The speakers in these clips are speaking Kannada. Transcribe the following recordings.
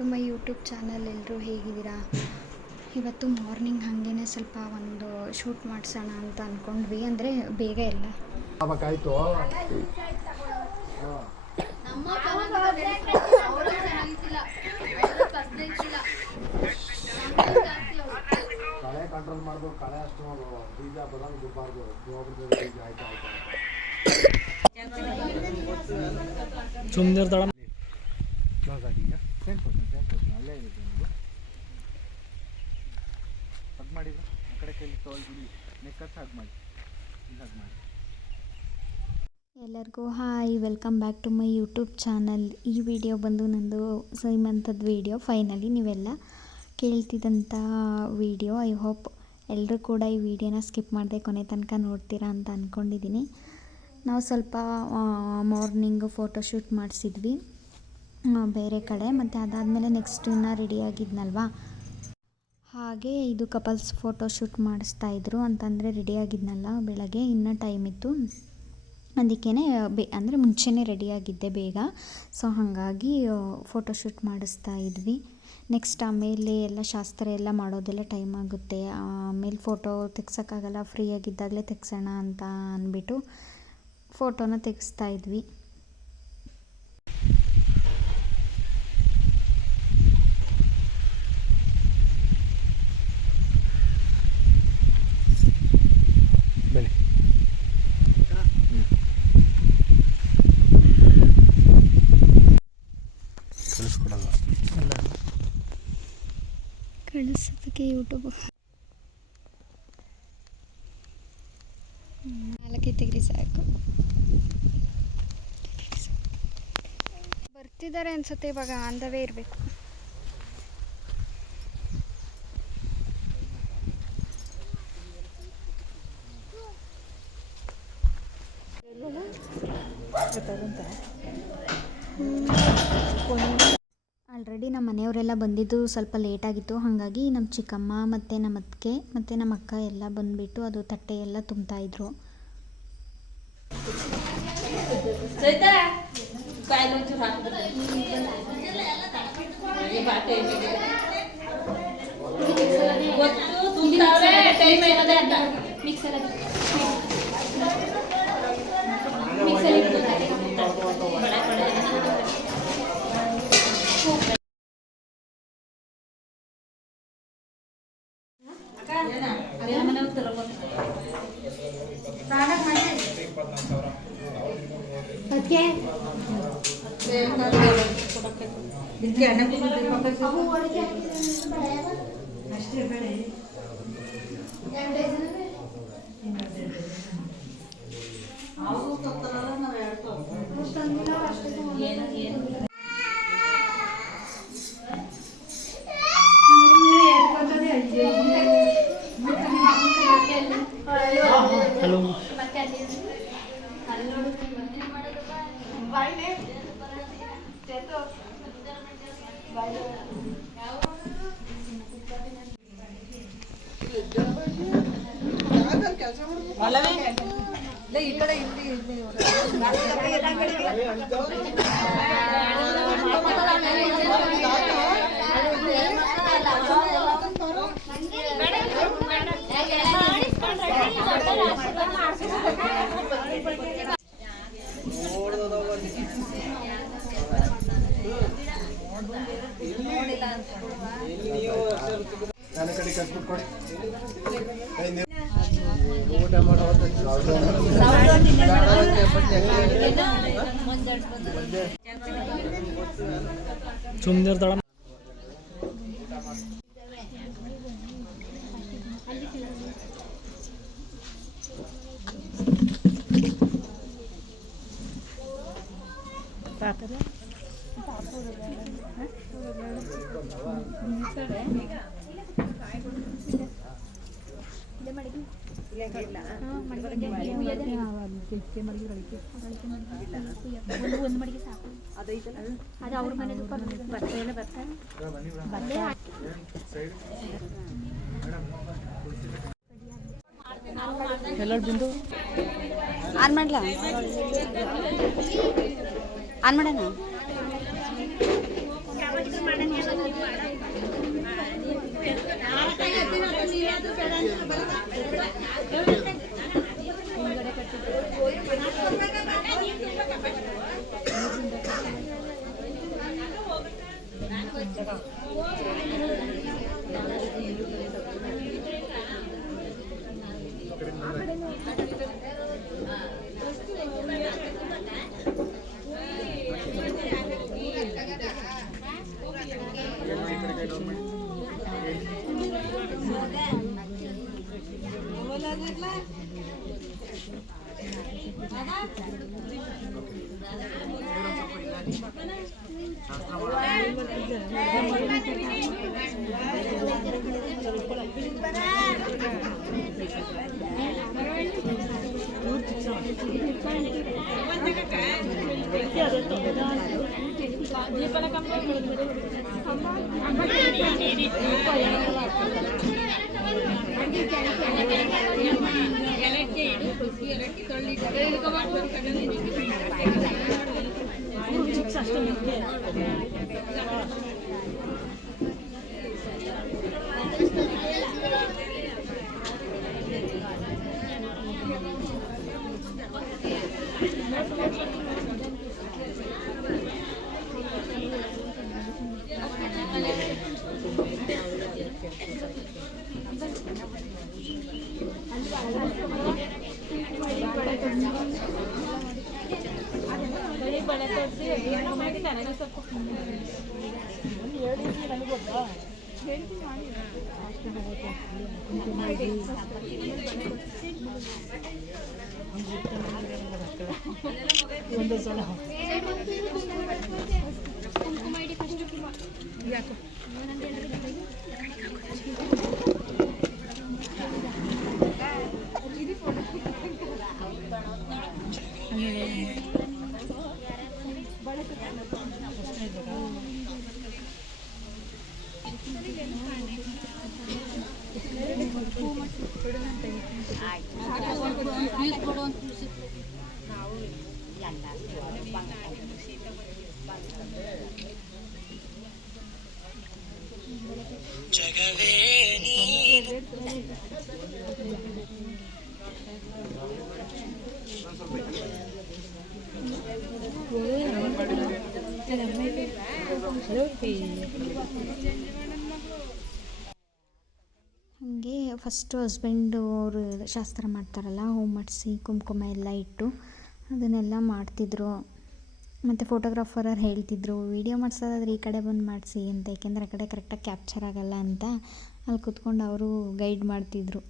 To my YouTube channel. ಎಲ್ಲರೂ ಹೇಗಿದ್ದೀರಾ? ಇವತ್ತು ಮಾರ್ನಿಂಗ್ ಹಾಗೇ ಸ್ವಲ್ಪ ಒಂದು ಶೂಟ್ ಮಾಡಿಸೋಣ ಅಂತ ಅಂದ್ಕೊಂಡ್ವಿ. ಅಂದರೆ ಬೇಗ ಎಲ್ಲ ಕಂಟ್ರೋಲ್ ಮಾಡ್ಬೋದು. ಕಳೆ ಅಷ್ಟು ಬೀಜ ಬರೋದು ಬಿಡಬಾರ್ದು. ಚುಂದಿರ್ತಾಳ ಅಲ್ಲೇ ಇದೆ ನಿಮಗೆ ಹಗ್ ಮಾಡಿದ್ರು ಆ ಕಡೆ ಕೈಲಿ ತೊಳ್ಬಿಡಿ. ನೆಕ್ಕತ್ತು ಹಗ್ ಮಾಡಿ, ಇಲ್ಲಿ ಹಗ್ ಮಾಡಿ. ಎಲ್ಲರಿಗೂ hi, welcome back to my YouTube channel. ಈ ವಿಡಿಯೋ ಬಂದು ನಂದು ಸೀಮಂತದ ವಿಡಿಯೋ. ಫೈನಲಿ ನೀವೆಲ್ಲ ಕೇಳ್ತಿದ್ದಂಥ ವಿಡಿಯೋ. ಐ ಹೋಪ್ ಎಲ್ಲರೂ ಕೂಡ ಈ ವಿಡಿಯೋನ ಸ್ಕಿಪ್ ಮಾಡದೆ ಕೊನೆ ತನಕ ನೋಡ್ತೀರಾ ಅಂತ ಅಂದ್ಕೊಂಡಿದ್ದೀನಿ. ನಾವು ಸ್ವಲ್ಪ ಮಾರ್ನಿಂಗು ಫೋಟೋಶೂಟ್ ಮಾಡಿಸಿದ್ವಿ ಬೇರೆ ಕಡೆ. ಮತ್ತು ಅದಾದಮೇಲೆ ನೆಕ್ಸ್ಟ್ ಇನ್ನೂ ರೆಡಿಯಾಗಿದ್ನಲ್ವ, ಹಾಗೆ ಇದು ಕಪಲ್ಸ್ ಫೋಟೋಶೂಟ್ ಮಾಡಿಸ್ತಾಯಿದ್ರು. ಅಂತಂದರೆ ರೆಡಿಯಾಗಿದ್ನಲ್ಲ ಬೆಳಗ್ಗೆ, ಇನ್ನೂ ಟೈಮ್ ಇತ್ತು. ಅದಕ್ಕೇ ಅಂದರೆ ಮುಂಚೆನೇ ರೆಡಿಯಾಗಿದ್ದೆ ಬೇಗ. ಸೊ ಹಾಗಾಗಿ ಫೋಟೋಶೂಟ್ ಮಾಡಿಸ್ತಾ ಇದ್ವಿ. ನೆಕ್ಸ್ಟ್ ಆಮೇಲೆ ಎಲ್ಲ ಶಾಸ್ತ್ರ ಎಲ್ಲ ಮಾಡೋದೆಲ್ಲ ಟೈಮ್ ಆಗುತ್ತೆ. ಆಮೇಲೆ ಫೋಟೋ ತೆಗ್ಸೋಕ್ಕಾಗಲ್ಲ, ಫ್ರೀಯಾಗಿದ್ದಾಗಲೇ ತೆಗ್ಸೋಣ ಅಂತ ಅಂದ್ಬಿಟ್ಟು ಫೋಟೋನ ತೆಗೆಸ್ತಾ ಇದ್ವಿ. ಕಳಿಸೋದಕ್ಕೆ ಯೂಟ್ಯೂಬ್ 4 ತೆಗ್ರಿ ಸಾಕು. ಬರ್ತಿದ್ದಾರೆ ಅನ್ಸುತ್ತೆ, ಇವಾಗ ಆಂದವೇ ಇರಬೇಕು. ಆಲ್ರೆಡಿ ನಮ್ಮ ಮನೆಯವರೆಲ್ಲ ಬಂದಿದ್ದು ಸ್ವಲ್ಪ ಲೇಟಾಗಿತ್ತು. ಹಾಗಾಗಿ ನಮ್ಮ ಚಿಕ್ಕಮ್ಮ ಮತ್ತು ನಮ್ಮ ಅತ್ತಿಗೆ ಮತ್ತು ನಮ್ಮ ಅಕ್ಕ ಎಲ್ಲ ಬಂದುಬಿಟ್ಟು ಅದು ತಟ್ಟೆ ಎಲ್ಲ ತುಂಬ್ತಾಯಿದ್ರು. ಚುಂದಿರ್ತಾಳ ಅದು ಅವ್ರ ಮನೆದು ಬರ್ತಾರೆ ಬರ್ತಾರೆ. ಆನ್ ಮಾಡ್ಲಾ? ಆನ್ ಮಾಡೋಣ. ಹಾಗೆ ಫಸ್ಟು ಹಸ್ಬೆಂಡು ಅವರು ಶಾಸ್ತ್ರ ಮಾಡ್ತಾರಲ್ಲ, ಹೂ ಮಾಡಿಸಿ ಕುಂಕುಮ ಎಲ್ಲ ಇಟ್ಟು ಅದನ್ನೆಲ್ಲ ಮಾಡ್ತಿದ್ರು. ಮತ್ತು ಫೋಟೋಗ್ರಾಫರರು ಹೇಳ್ತಿದ್ರು, ವೀಡಿಯೋ ಮಾಡಿಸೋದಾದ್ರೆ ಈ ಕಡೆ ಬಂದು ಮಾಡಿಸಿ ಅಂತ, ಏಕೆಂದರೆ ಆ ಕಡೆ ಕರೆಕ್ಟಾಗಿ ಕ್ಯಾಪ್ಚರ್ ಆಗೋಲ್ಲ ಅಂತ ಅಲ್ಲಿ ಕೂತ್ಕೊಂಡು ಅವರು ಗೈಡ್ ಮಾಡ್ತಿದ್ರು.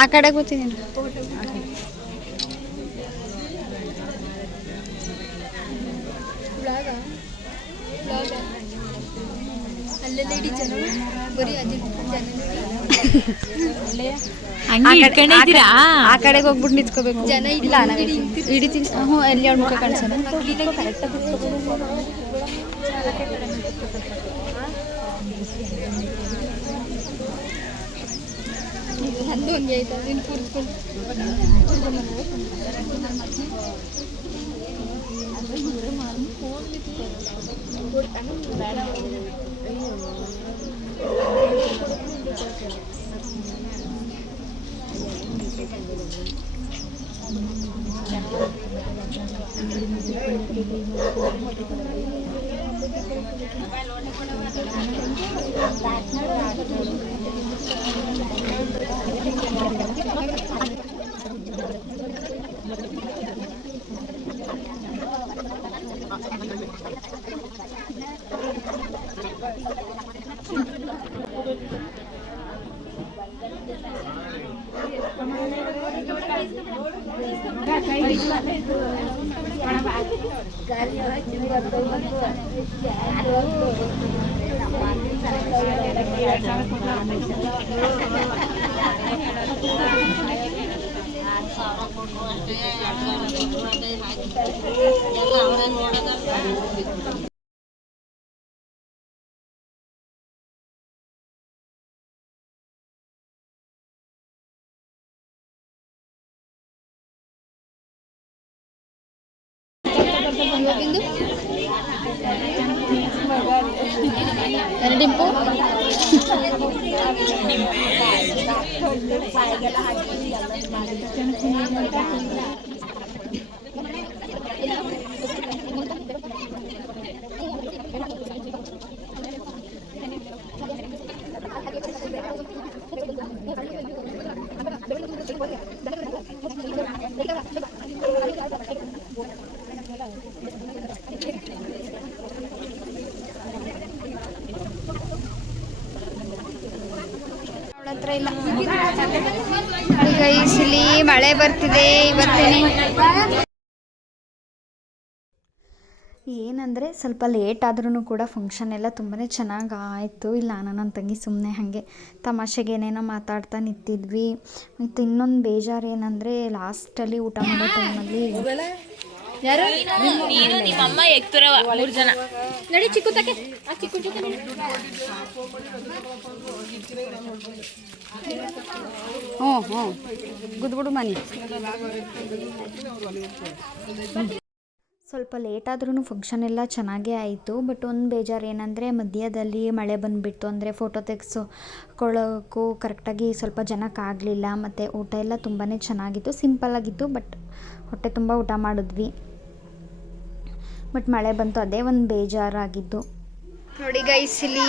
ಆ ಕಡೆ ಕೂತಿದ್ದೀನಿ. ಅಲ್ಲೆಲ್ಲ ಇಡೀ ಜನ ಬರೀ ಆ ಕಡೆಗೆ ಹೋಗ್ಬಿಟ್ಟು ನಿಂತ್ಕೋಬೇಕು. ಜನ ಇಲ್ಲ ಹಿಡಿತೀನಿ. ಹ್ಞೂ ಎಲ್ಲಿ ಅವ್ರ ಮುಖ ಕಾಣಿಸೋಣ. ನಂದು ಹಂಗೆ ಆಯ್ತು, ಅದನ್ನು ಕೂರಿಸ್ಕೊಂಡು ಡಿಂಪು ಹತ್ರ ಇಲ್ಲ. ಈಗ ಈ ಸಲಿ ಮಳೆ ಬರ್ತಿದೆ ಇವತ್ತೇನೆ. ಏನಂದರೆ ಸ್ವಲ್ಪ ಲೇಟ್ ಆದ್ರೂ ಕೂಡ ಫಂಕ್ಷನ್ ಎಲ್ಲ ತುಂಬಾ ಚೆನ್ನಾಗಿ ಆಯಿತು. ಇಲ್ಲ ನನ್ನ ತಂಗಿ ಸುಮ್ಮನೆ ಹಾಗೆ ತಮಾಷೆಗೆ ಏನೇನೋ ಮಾತಾಡ್ತಾ ನಿಂತಿದ್ವಿ. ಮತ್ತು ಇನ್ನೊಂದು ಬೇಜಾರು ಏನಂದರೆ ಲಾಸ್ಟಲ್ಲಿ ಊಟ ಮಾಡೋ ಟೈಮಲ್ಲಿ ನಡಿ ಚಿಕ್ಕು ತಕ್ಕೆ ಆ ಚಿಕ್ಕು ಜೊತೆ ಹ್ಞೂ ಗುದ್ಬಿಡು ಮನೆ. ಸ್ವಲ್ಪ ಲೇಟ್ ಆದ್ರೂ ಫಂಕ್ಷನ್ ಎಲ್ಲ ಚೆನ್ನಾಗೇ ಆಯಿತು. ಬಟ್ ಒಂದು ಬೇಜಾರು ಏನಂದರೆ ಮಧ್ಯದಲ್ಲಿ ಮಳೆ ಬಂದುಬಿಡ್ತು. ಅಂದರೆ ಫೋಟೋ ತೆಗೆಸ್ಕೊಳ್ಳೋಕ್ಕೂ ಕರೆಕ್ಟಾಗಿ ಸ್ವಲ್ಪ ಜನಕ್ಕಾಗಲಿಲ್ಲ. ಮತ್ತು ಊಟ ಎಲ್ಲ ತುಂಬಾ ಚೆನ್ನಾಗಿತ್ತು, ಸಿಂಪಲ್ಲಾಗಿತ್ತು. ಬಟ್ ಹೊಟ್ಟೆ ತುಂಬ ಊಟ ಮಾಡಿದ್ವಿ. ಬಟ್ ಮಳೆ ಬಂತು, ಅದೇ ಒಂದು ಬೇಜಾರಾಗಿದ್ದು. ನೋಡಿ ಗೈಸ್, ಇಲ್ಲಿ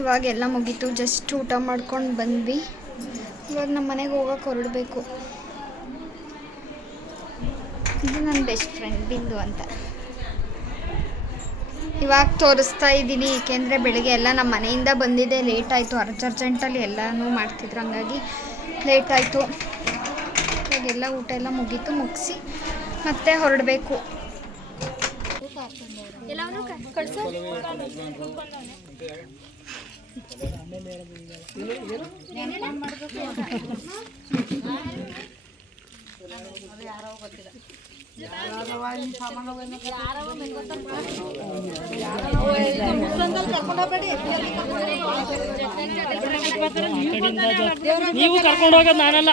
ಇವಾಗೆಲ್ಲ ಮುಗೀತು. ಜಸ್ಟ್ ಊಟ ಮಾಡ್ಕೊಂಡು ಬಂದ್ವಿ. ಇವಾಗ ನಮ್ಮ ಮನೆಗೆ ಹೋಗೋಕೆ ಹೊರಡಬೇಕು. ಇದು ನನ್ನ ಬೆಸ್ಟ್ ಫ್ರೆಂಡ್ ಬಿಂದು ಅಂತ. ಇವಾಗ ತೋರಿಸ್ತಾ ಇದ್ದೀನಿ, ಏಕೆಂದರೆ ಬೆಳಿಗ್ಗೆ ಎಲ್ಲ ನಮ್ಮ ಮನೆಯಿಂದ ಬಂದಿದ್ದೆ ಲೇಟ್ ಆಯಿತು. ಅರ್ಜೆಂಟಲ್ಲಿ ಎಲ್ಲನೂ ಮಾಡ್ತಿದ್ರು, ಹಂಗಾಗಿ ಲೇಟ್ ಆಯಿತು. ಇವಾಗೆಲ್ಲ ಊಟ ಎಲ್ಲ ಮುಗಿಸಿ ಮತ್ತೆ ಹೊರಡಬೇಕು. ಎಲ್ಲವನ್ನೂ ಕಳಿಸು. ನೀವು ಕರ್ಕೊಂಡು ಹೋಗೋದು ನಾನಲ್ಲ.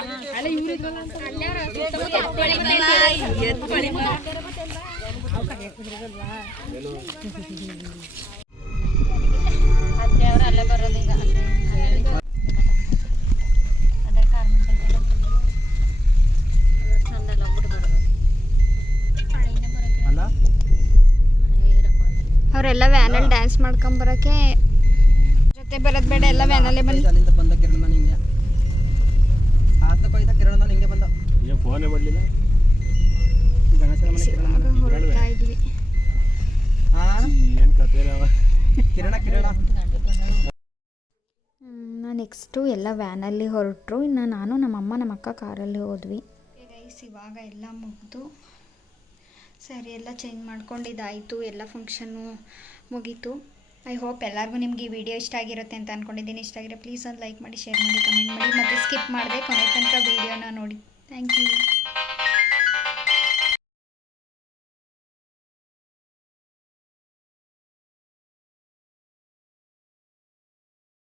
ಅಲ್ಲೇ ಬರೋದು ಈಗ ಅವರೆಲ್ಲ ವ್ಯಾನಲ್ಲಿ ಡ್ಯಾನ್ಸ್ ಮಾಡ್ಕೊಂಬರೋಕ್ಕೆ ಜೊತೆ ಬರೋದು ಬೇಡ, ಎಲ್ಲ ವ್ಯಾನಲ್ಲೇ ಬಂದು ಅಲ್ಲಿಂದ ಬಂದ ಕಿರಣ ನಿಂಗೆ ಆತ ಕೊಯ್ದ ಕಿರಣ ನಿಂಗೆ ಬಂದ ಫೋನೇ ಮಾಡಲಿಲ್ಲ. ಹೊರಡ್ತಾ ಇದ್ವಿ. ಏನು ಕತೆ ಕಿರಣ ನೆಕ್ಸ್ಟು ಎಲ್ಲ ವ್ಯಾನಲ್ಲಿ ಹೊರಟರು. ಇನ್ನು ನಾನು ನಮ್ಮಮ್ಮ ನಮ್ಮ ಅಕ್ಕ ಕಾರಲ್ಲಿ ಹೋದ್ವಿ. ಗೈಸ್, ಇವಾಗ ಎಲ್ಲ ಮುಗಿದು ಸರಿ ಎಲ್ಲ ಚೇಂಜ್ ಮಾಡ್ಕೊಂಡಿದ್ದಾಯಿತು. ಎಲ್ಲ ಫಂಕ್ಷನ್ನು ಮುಗೀತು. ಐ ಹೋಪ್ ಎಲ್ಲರಿಗೂ ನಿಮ್ಗೆ ಈ ವಿಡಿಯೋ ಇಷ್ಟ ಆಗಿರುತ್ತೆ ಅಂತ ಅಂದ್ಕೊಂಡಿದ್ದೀನಿ. ಇಷ್ಟ ಆಗಿರೋ ಪ್ಲೀಸ್ ಒಂದು ಲೈಕ್ ಮಾಡಿ, ಶೇರ್ ಮಾಡಿ, ಕಮೆಂಟ್ ಮಾಡಿ. ಮತ್ತು ಸ್ಕಿಪ್ ಮಾಡಿದೆ ಕೊನೆ ತನಕ ವೀಡಿಯೋನ ನೋಡಿ. Thank you.